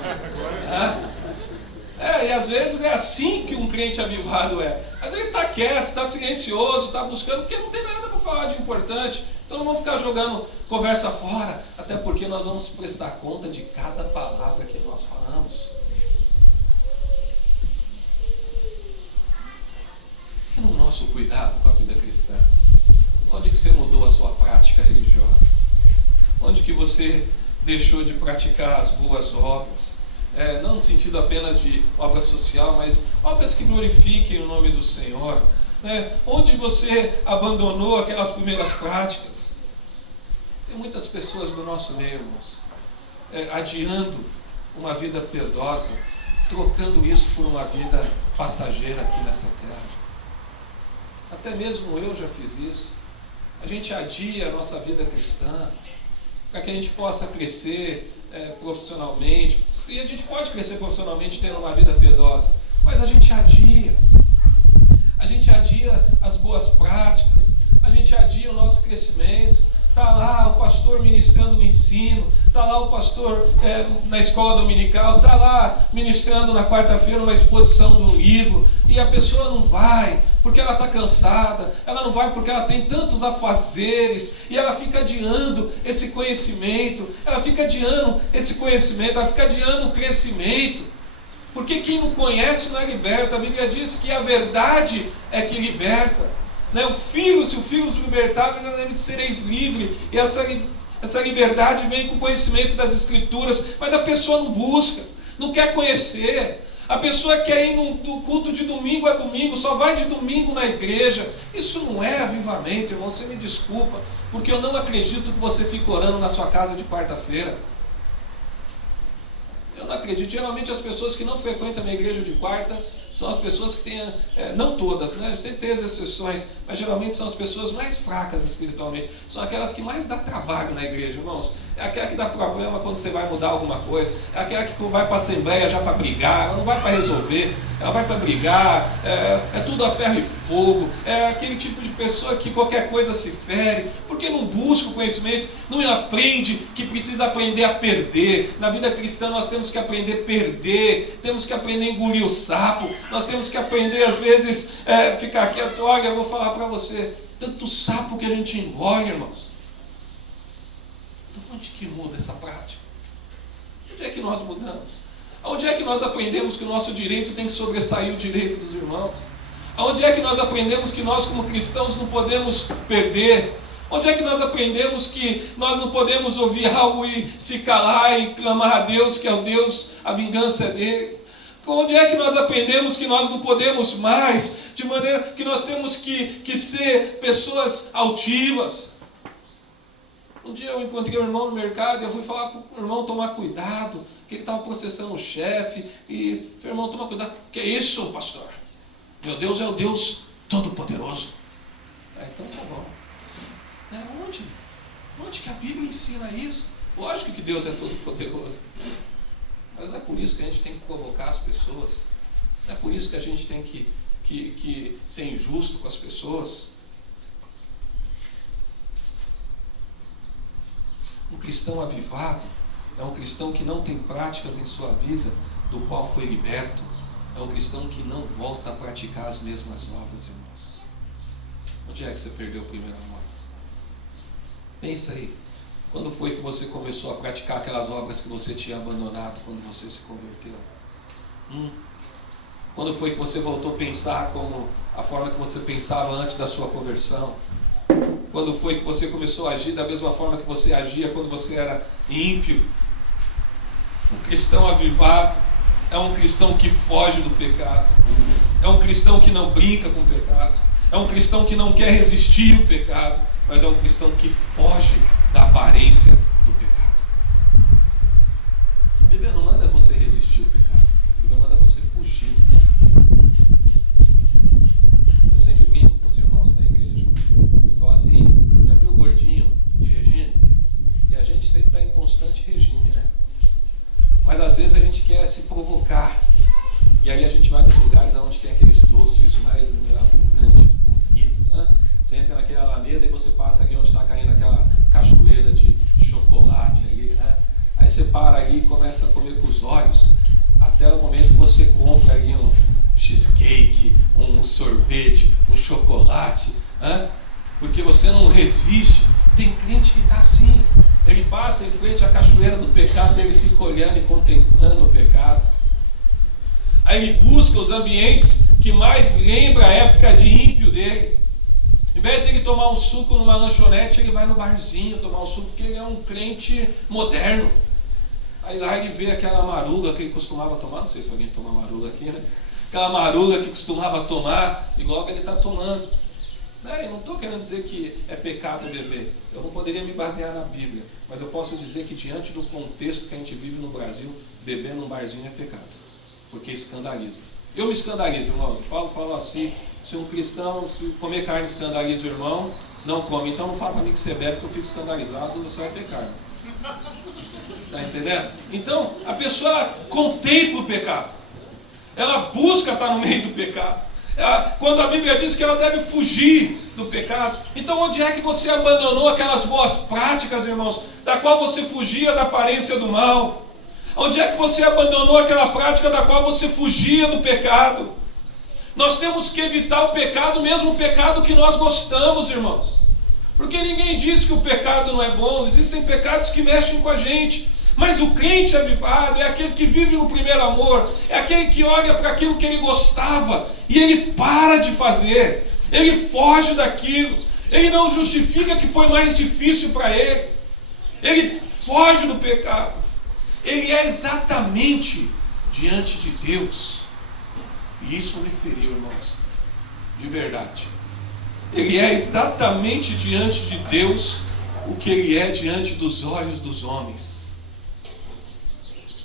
E às vezes é assim que um crente avivado é. Às vezes ele está quieto, está silencioso, está buscando, porque não tem nada para falar de importante. Então não vamos ficar jogando conversa fora, até porque nós vamos prestar conta de cada palavra que nós falamos. E no nosso cuidado com a vida cristã, onde que você mudou a sua prática religiosa? Onde que você deixou de praticar as boas obras? Não no sentido apenas de obra social, mas obras que glorifiquem o nome do Senhor. Onde você abandonou aquelas primeiras práticas? Tem muitas pessoas no nosso meio, irmãos, adiando uma vida piedosa, trocando isso por uma vida passageira aqui nessa terra. Até mesmo eu já fiz isso. A gente adia a nossa vida cristã para que a gente possa crescer profissionalmente. E a gente pode crescer profissionalmente tendo uma vida piedosa, mas a gente adia. A gente adia as boas práticas, a gente adia o nosso crescimento. Está lá o pastor ministrando o ensino, está lá o pastor na escola dominical, está lá ministrando na quarta-feira uma exposição de um livro, e a pessoa não vai porque ela está cansada, ela não vai porque ela tem tantos afazeres, e ela fica adiando esse conhecimento, ela fica adiando o crescimento, porque quem não conhece não é liberto. A Bíblia diz que a verdade é que liberta. O filho, se o filho os libertar, verdadeiramente sereis livres. E essa liberdade vem com o conhecimento das Escrituras. Mas a pessoa não busca, não quer conhecer. A pessoa quer ir no culto de domingo a domingo, só vai de domingo na igreja. Isso não é avivamento, irmão. Você me desculpa, porque eu não acredito que você fique orando na sua casa de quarta-feira. Eu não acredito. Geralmente as pessoas que não frequentam a minha igreja de quarta são as pessoas que têm, não todas, né? Sempre tem as exceções, mas geralmente são as pessoas mais fracas espiritualmente. São aquelas que mais dá trabalho na igreja, irmãos. É aquela que dá problema quando você vai mudar alguma coisa. É aquela que vai para a assembleia já para brigar. Ela não vai para resolver, ela vai para brigar. É tudo a ferro e fogo. É aquele tipo de pessoa que qualquer coisa se fere, porque não busca o conhecimento, não aprende, que precisa aprender a perder. Na vida cristã nós temos que aprender a perder, temos que aprender a engolir o sapo, nós temos que aprender às vezes ficar quieto. Olha, eu vou falar para você, tanto sapo que a gente engole, irmãos. Então onde que muda essa prática? Onde é que nós mudamos? Onde é que nós aprendemos que o nosso direito tem que sobressair o direito dos irmãos? Onde é que nós aprendemos que nós como cristãos não podemos perder? Onde é que nós aprendemos que nós não podemos ouvir algo e se calar e clamar a Deus, que é o Deus, a vingança é dele? Onde é que nós aprendemos que nós não podemos mais, de maneira que nós temos que ser pessoas altivas? Um dia eu encontrei um irmão no mercado e eu fui falar para o irmão tomar cuidado, que ele estava processando o chefe, e falei, irmão, toma cuidado. Que é isso, pastor? Meu Deus é o Deus Todo-Poderoso. Então tá bom. Onde que a Bíblia ensina isso? Lógico que Deus é Todo-Poderoso. Mas não é por isso que a gente tem que provocar as pessoas. Não é por isso que a gente tem que ser injusto com as pessoas. Um cristão avivado é um cristão que não tem práticas em sua vida do qual foi liberto. É um cristão que não volta a praticar as mesmas obras, irmãos. Onde é que você perdeu o primeiro amor? Pensa aí. Quando foi que você começou a praticar aquelas obras que você tinha abandonado quando você se converteu? Quando foi que você voltou a pensar como a forma que você pensava antes da sua conversão? Quando foi que você começou a agir da mesma forma que você agia quando você era ímpio? Um cristão avivado é um cristão que foge do pecado. É um cristão que não brinca com o pecado. É um cristão que não quer resistir ao pecado, mas é um cristão que foge da aparência do pecado. A Bíblia não manda você resistir ao pecado. A Bíblia manda você fugir do pecado. Eu sempre brinco com os irmãos na igreja. Eu falo assim, já viu o gordinho de regime? E a gente sempre está em constante regime, né? Mas às vezes a gente quer se provocar. E aí a gente vai nos lugares onde tem aqueles doces mais mirabolantes, bonitos, né? Você entra naquela alameda e você passa ali onde está caindo aquela cachoeira de chocolate ali, né? Aí você para ali e começa a comer com os olhos, até o momento que você compra ali um cheesecake, um sorvete, um chocolate, né? Porque você não resiste. Tem crente que está assim, ele passa em frente à cachoeira do pecado, ele fica olhando e contemplando o pecado. Aí ele busca os ambientes que mais lembram a época de ímpio dele. Em vez de ele tomar um suco numa lanchonete, ele vai no barzinho tomar um suco, porque ele é um crente moderno. Aí lá ele vê aquela marula que ele costumava tomar, não sei se alguém toma marula aqui, né? Aquela marula que costumava tomar, e logo ele está tomando. Eu não estou querendo dizer que é pecado beber. Eu não poderia me basear na Bíblia, mas eu posso dizer que diante do contexto que a gente vive no Brasil, beber num barzinho é pecado, porque escandaliza. Eu me escandalizo, irmãos. Paulo fala assim, se um cristão, se comer carne escandaliza o irmão, não come. Então não fala para mim que você bebe, que eu fico escandalizado, você vai pecar. Está entendendo? Então a pessoa contempla o pecado. Ela busca estar no meio do pecado. Quando a Bíblia diz que ela deve fugir do pecado, então onde é que você abandonou aquelas boas práticas, irmãos, da qual você fugia da aparência do mal? Onde é que você abandonou aquela prática da qual você fugia do pecado? Nós temos que evitar o pecado, mesmo o pecado que nós gostamos, irmãos. Porque ninguém diz que o pecado não é bom, existem pecados que mexem com a gente. Mas o crente avivado é aquele que vive no primeiro amor, é aquele que olha para aquilo que ele gostava e ele para de fazer, ele foge daquilo, ele não justifica que foi mais difícil para ele foge do pecado, ele é exatamente diante de Deus, e isso me feriu, irmãos, de verdade. Ele é exatamente diante de Deus o que ele é diante dos olhos dos homens.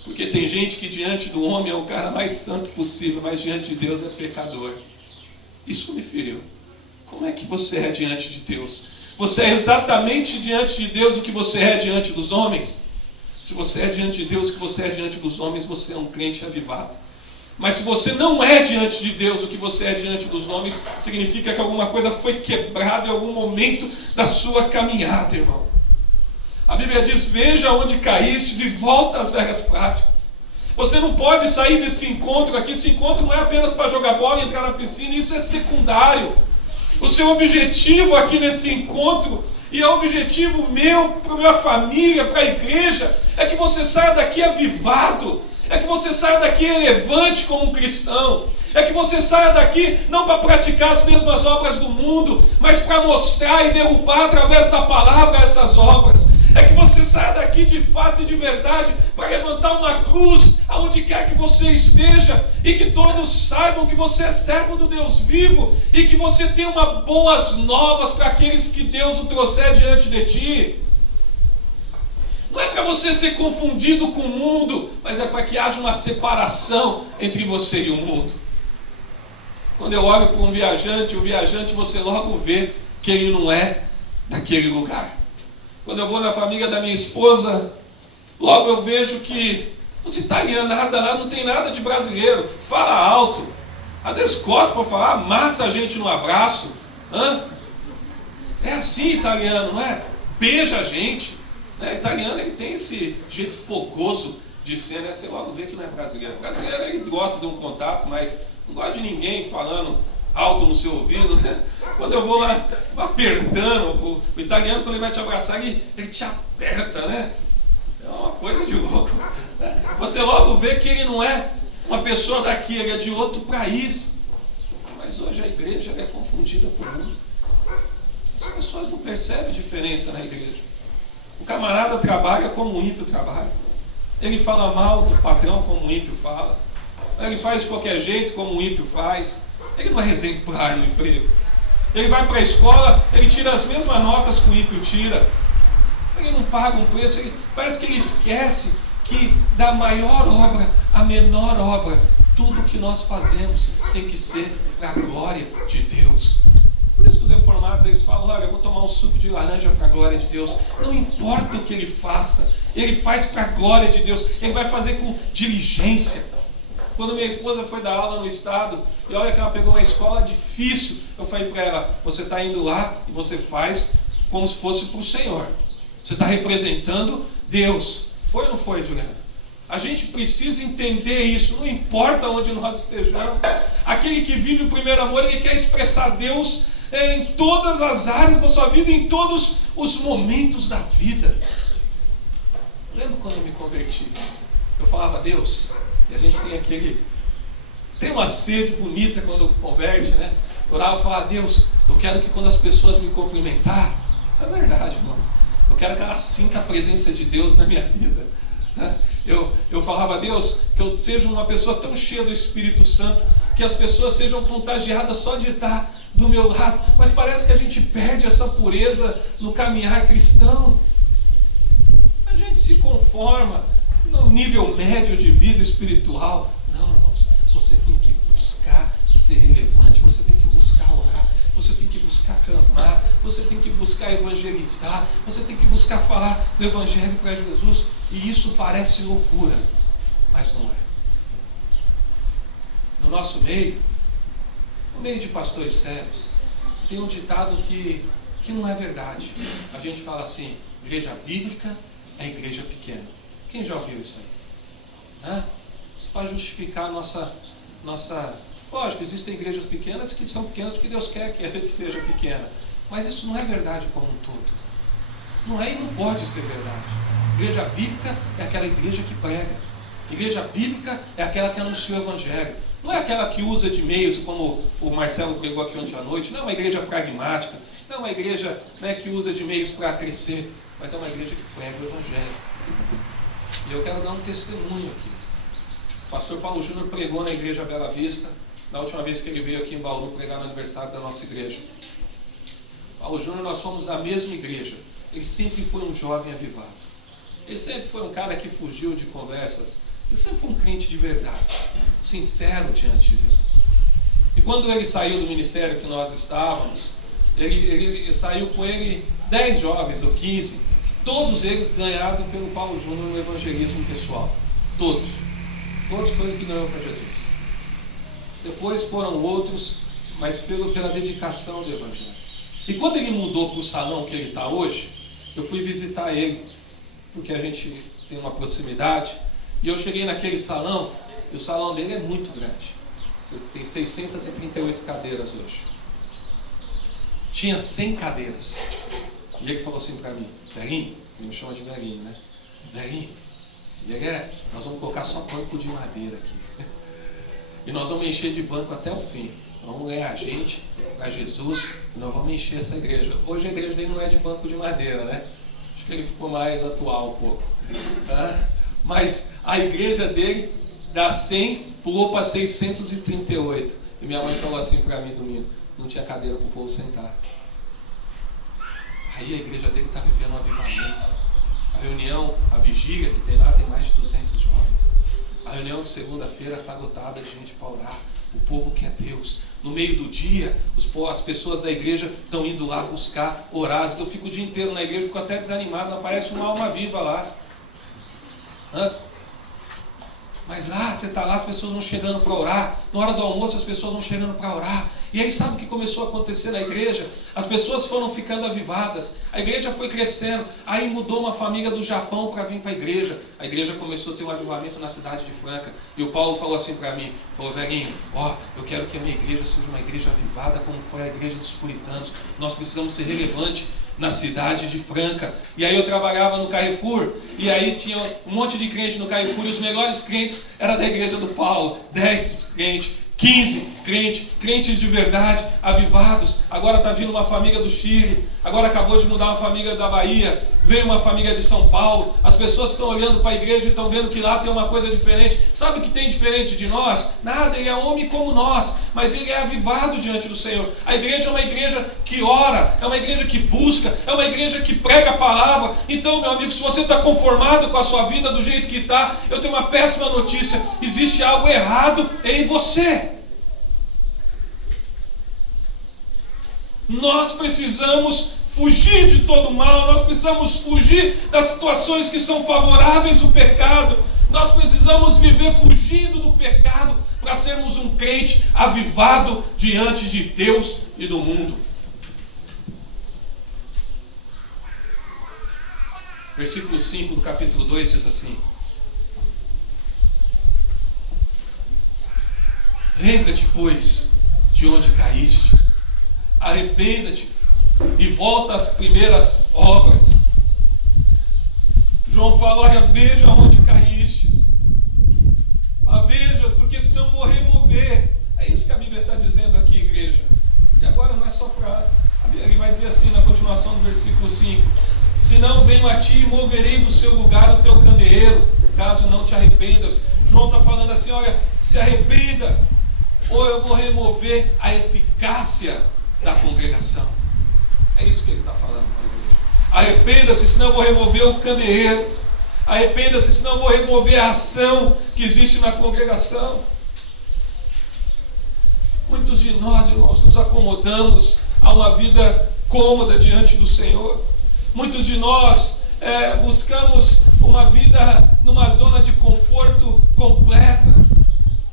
Porque tem gente que diante do homem é o cara mais santo possível, mas diante de Deus é pecador. Isso me feriu. Como é que você é diante de Deus? Você é exatamente diante de Deus o que você é diante dos homens? Se você é diante de Deus o que você é diante dos homens, você é um crente avivado. Mas se você não é diante de Deus o que você é diante dos homens, significa que alguma coisa foi quebrada em algum momento da sua caminhada, irmão. A Bíblia diz, veja onde caíste e volta às velhas práticas. Você não pode sair desse encontro aqui. Esse encontro não é apenas para jogar bola e entrar na piscina, isso é secundário. O seu objetivo aqui nesse encontro, e é o objetivo meu, para a minha família, para a igreja, é que você saia daqui avivado, é que você saia daqui relevante como um cristão, é que você saia daqui não para praticar as mesmas obras do mundo, mas para mostrar e derrubar através da palavra essas obras. É que você você saia daqui de fato e de verdade para levantar uma cruz aonde quer que você esteja, e que todos saibam que você é servo do Deus vivo, e que você tem uma boas novas para aqueles que Deus o trouxer diante de ti. Não é para você ser confundido com o mundo, mas é para que haja uma separação entre você e o mundo. Quando eu olho para um viajante, o viajante você logo vê que ele não é daquele lugar. Quando eu vou na família da minha esposa, logo eu vejo que os italianos lá não tem nada de brasileiro, fala alto, às vezes cospe para falar, amassa a gente no abraço. É assim italiano, não é? Beija a gente. Italiano ele tem esse jeito fogoso de ser, né? Você logo vê que não é brasileiro. O brasileiro ele gosta de um contato, mas não gosta de ninguém falando alto no seu ouvido, né? Quando eu vou lá apertando, o italiano quando ele vai te abraçar, ele te aperta, né? É uma coisa de louco. Você logo vê que ele não é uma pessoa daqui, ele é de outro país. Mas hoje a igreja é confundida com o mundo. As pessoas não percebem a diferença na igreja. O camarada trabalha como um ímpio trabalha. Ele fala mal do patrão como um ímpio fala. Ele faz de qualquer jeito como um ímpio faz. Ele não é exemplar no emprego. Ele vai para a escola, ele tira as mesmas notas que o ímpio tira. Ele não paga um preço. Parece que ele esquece que da maior obra à menor obra, tudo que nós fazemos tem que ser para a glória de Deus. Por isso que os reformados eles falam, olha, eu vou tomar um suco de laranja para a glória de Deus. Não importa o que ele faça, ele faz para a glória de Deus. Ele vai fazer com diligência. Quando minha esposa foi dar aula no estado, e olha que ela pegou uma escola difícil, eu falei para ela, você está indo lá e você faz como se fosse para o Senhor. Você está representando Deus. Foi ou não foi, Juliana? A gente precisa entender isso, não importa onde nós estejamos. Aquele que vive o primeiro amor, ele quer expressar Deus em todas as áreas da sua vida, em todos os momentos da vida. Lembro quando eu me converti, eu falava a Deus, e a gente tem uma sede bonita quando converte, né? Eu orava e falava, Deus, eu quero que quando as pessoas me cumprimentar, isso é verdade, irmãos, eu quero que elas sintam a presença de Deus na minha vida. Eu falava a Deus que eu seja uma pessoa tão cheia do Espírito Santo, que as pessoas sejam contagiadas só de estar do meu lado. Mas parece que a gente perde essa pureza no caminhar cristão. A gente se conforma no nível médio de vida espiritual. Não, irmãos, você tem que buscar ser relevante, você tem que buscar orar, você tem que buscar clamar, você tem que buscar evangelizar, você tem que buscar falar do Evangelho para Jesus. E isso parece loucura, mas não é. No nosso meio, no meio de pastores sérios, tem um ditado que não é verdade. A gente fala assim, igreja bíblica é igreja pequena. Quem já ouviu isso aí? Isso para justificar a nossa... Lógico, existem igrejas pequenas que são pequenas porque Deus quer que seja pequena. Mas isso não é verdade como um todo. Não é e não pode ser verdade. Igreja bíblica é aquela igreja que prega. Igreja bíblica é aquela que anuncia o Evangelho. Não é aquela que usa de meios, como o Marcelo pregou aqui ontem à noite. Não é uma igreja pragmática. Não é uma igreja, né, que usa de meios para crescer. Mas é uma igreja que prega o Evangelho. E eu quero dar um testemunho aqui. O pastor Paulo Júnior pregou na igreja Bela Vista, na última vez que ele veio aqui em Bauru pregar no aniversário da nossa igreja. Paulo Júnior, nós fomos da mesma igreja. Ele sempre foi um jovem avivado. Ele sempre foi um cara que fugiu de conversas. Ele sempre foi um crente de verdade, sincero diante de Deus. E quando ele saiu do ministério que nós estávamos, ele saiu com ele 10 jovens ou 15, todos eles ganhados pelo Paulo Júnior no evangelismo pessoal. Todos foram ele que ganhou para Jesus. Depois foram outros, mas pela dedicação do evangelho. E quando ele mudou para o salão que ele está hoje, eu fui visitar ele, porque a gente tem uma proximidade, e eu cheguei naquele salão, e o salão dele é muito grande. Tem 638 cadeiras hoje. Tinha 100 cadeiras. E ele falou assim para mim, Velhinho, ele me chama de Velhinho, né? Velhinho, nós vamos colocar só banco de madeira aqui. E nós vamos encher de banco até o fim. Vamos ganhar gente para Jesus e nós vamos encher essa igreja. Hoje a igreja dele não é de banco de madeira, né? Acho que ele ficou mais atual um pouco. Mas a igreja dele, da 100, pulou para 638. E minha mãe falou assim para mim domingo: não tinha cadeira para o povo sentar. Aí a igreja dele está vivendo um avivamento. A reunião, a vigília que tem lá, tem mais de 200 jovens. A reunião de segunda-feira está lotada de gente para orar. O povo quer Deus. No meio do dia, as pessoas da igreja estão indo lá buscar, orar. Eu fico o dia inteiro na igreja, fico até desanimado, não aparece uma alma viva lá. Mas lá, você está lá, as pessoas vão chegando para orar. Na hora do almoço, as pessoas vão chegando para orar. E aí sabe o que começou a acontecer na igreja? As pessoas foram ficando avivadas. A igreja foi crescendo. Aí mudou uma família do Japão para vir para a igreja. A igreja começou a ter um avivamento na cidade de Franca. E o Paulo falou assim para mim, falou: velhinho, eu quero que a minha igreja seja uma igreja avivada como foi a igreja dos puritanos. Nós precisamos ser relevantes na cidade de Franca. E aí eu trabalhava no Carrefour, e aí tinha um monte de crente no Carrefour, e os melhores crentes eram da igreja do Paulo. 10 crentes, 15 crentes de verdade, avivados. Agora está vindo uma família do Chile, agora acabou de mudar uma família da Bahia, veio uma família de São Paulo. As pessoas estão olhando para a igreja e estão vendo que lá tem uma coisa diferente. Sabe o que tem diferente de nós? Nada, ele é homem como nós, mas ele é avivado diante do Senhor. A igreja é uma igreja que ora, é uma igreja que busca, é uma igreja que prega a palavra. Então, meu amigo, se você está conformado com a sua vida do jeito que está, eu tenho uma péssima notícia: existe algo errado em você. Nós precisamos fugir de todo mal, nós precisamos fugir das situações que são favoráveis ao pecado. Nós precisamos viver fugindo do pecado para sermos um crente avivado diante de Deus e do mundo. Versículo 5 do capítulo 2 diz assim: lembra-te, pois, de onde caíste, arrependa-te e volta às primeiras obras. João fala: olha, veja onde caíste. Veja, porque senão vou remover. É isso que a Bíblia está dizendo aqui, igreja. E agora não é só para... Ele vai dizer assim na continuação do versículo 5: senão venho a ti e moverei do seu lugar o teu candeeiro, caso não te arrependas. João está falando assim: olha, se arrependa, ou eu vou remover a eficácia da congregação. É isso que ele está falando para a igreja. Arrependa-se, senão eu vou remover o candeeiro. Arrependa-se, senão eu vou remover a ação que existe na congregação. Muitos de nós, irmãos, nos acomodamos a uma vida cômoda diante do Senhor. Muitos de nós buscamos uma vida numa zona de conforto completa.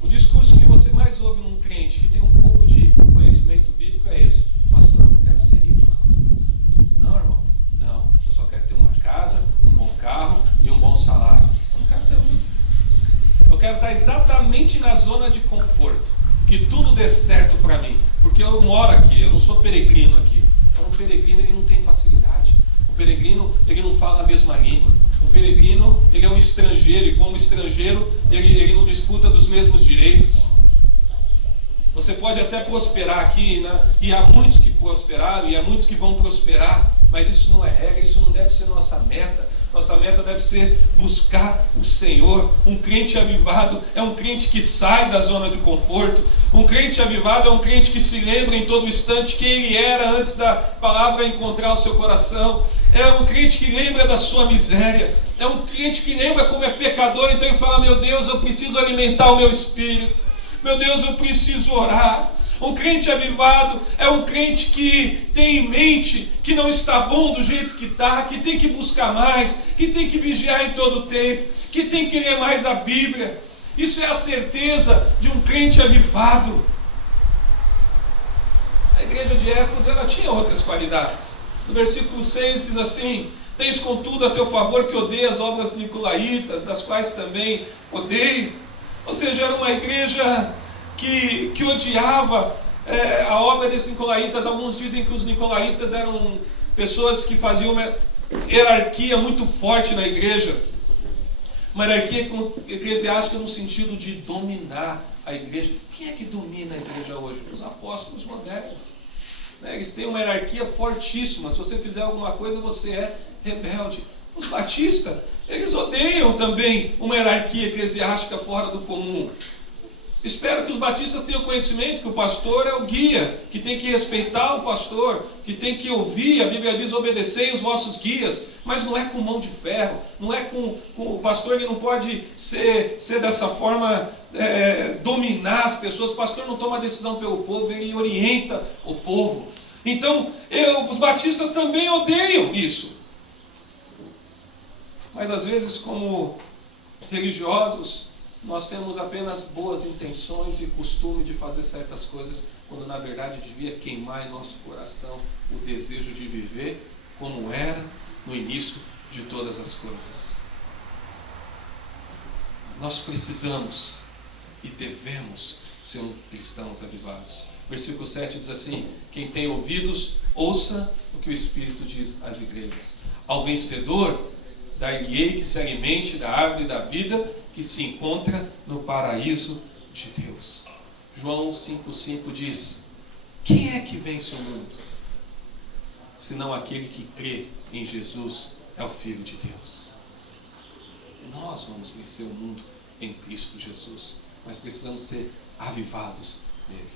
O discurso que você mais ouve num crente que tem um pouco de conhecimento bíblico é esse: pastor, eu não quero ser rico, não. Não, irmão, não. Eu só quero ter uma casa, um bom carro e um bom salário. Eu não quero ter muito. Eu quero estar exatamente na zona de conforto, que tudo dê certo para mim, porque eu moro aqui, eu não sou peregrino aqui. Então, o peregrino, ele não tem facilidade. O peregrino, ele não fala a mesma língua. O peregrino, ele é um estrangeiro, e como estrangeiro, ele não desfruta dos mesmos direitos. Você pode até prosperar aqui, né? E há muitos que prosperaram, e há muitos que vão prosperar, mas isso não é regra, isso não deve ser nossa meta. Nossa meta deve ser buscar o Senhor. Um crente avivado é um crente que sai da zona de conforto. Um crente avivado é um crente que se lembra em todo instante quem ele era antes da palavra encontrar o seu coração. É um crente que lembra da sua miséria. É um crente que lembra como é pecador, então ele fala: meu Deus, eu preciso alimentar o meu espírito. Meu Deus, eu preciso orar. Um crente avivado é um crente que tem em mente que não está bom do jeito que está, que tem que buscar mais, que tem que vigiar em todo o tempo, que tem que ler mais a Bíblia. Isso é a certeza de um crente avivado. A igreja de Éfeso, ela tinha outras qualidades. No versículo 6 diz assim: tens contudo a teu favor que odeia as obras nicolaítas, das quais também odeio. Ou seja, era uma igreja que odiava a obra desses nicolaítas. Alguns dizem que os nicolaítas eram pessoas que faziam uma hierarquia muito forte na igreja, uma hierarquia eclesiástica no sentido de dominar a igreja. Quem é que domina a igreja hoje? Os apóstolos modernos. Eles têm uma hierarquia fortíssima. Se você fizer alguma coisa, você é rebelde. Os batistas, eles odeiam também uma hierarquia eclesiástica fora do comum. Espero que os batistas tenham conhecimento que o pastor é o guia, que tem que respeitar o pastor, que tem que ouvir. A Bíblia diz: obedecei os vossos guias, mas não é com mão de ferro, não é com o pastor, ele não pode ser dessa forma, dominar as pessoas. O pastor não toma decisão pelo povo, ele orienta o povo. Então, os batistas também odeiam isso. Mas às vezes, como religiosos, nós temos apenas boas intenções e costume de fazer certas coisas, quando na verdade devia queimar em nosso coração o desejo de viver como era no início de todas as coisas. Nós precisamos e devemos ser cristãos avivados. Versículo 7 diz assim: quem tem ouvidos, ouça o que o Espírito diz às igrejas. Ao vencedor, dar-lhe-ei que se alimente da árvore da vida que se encontra no paraíso de Deus. João 5,5 diz: quem é que vence o mundo? Senão aquele que crê em Jesus é o Filho de Deus. Nós vamos vencer o mundo em Cristo Jesus, mas precisamos ser avivados nele.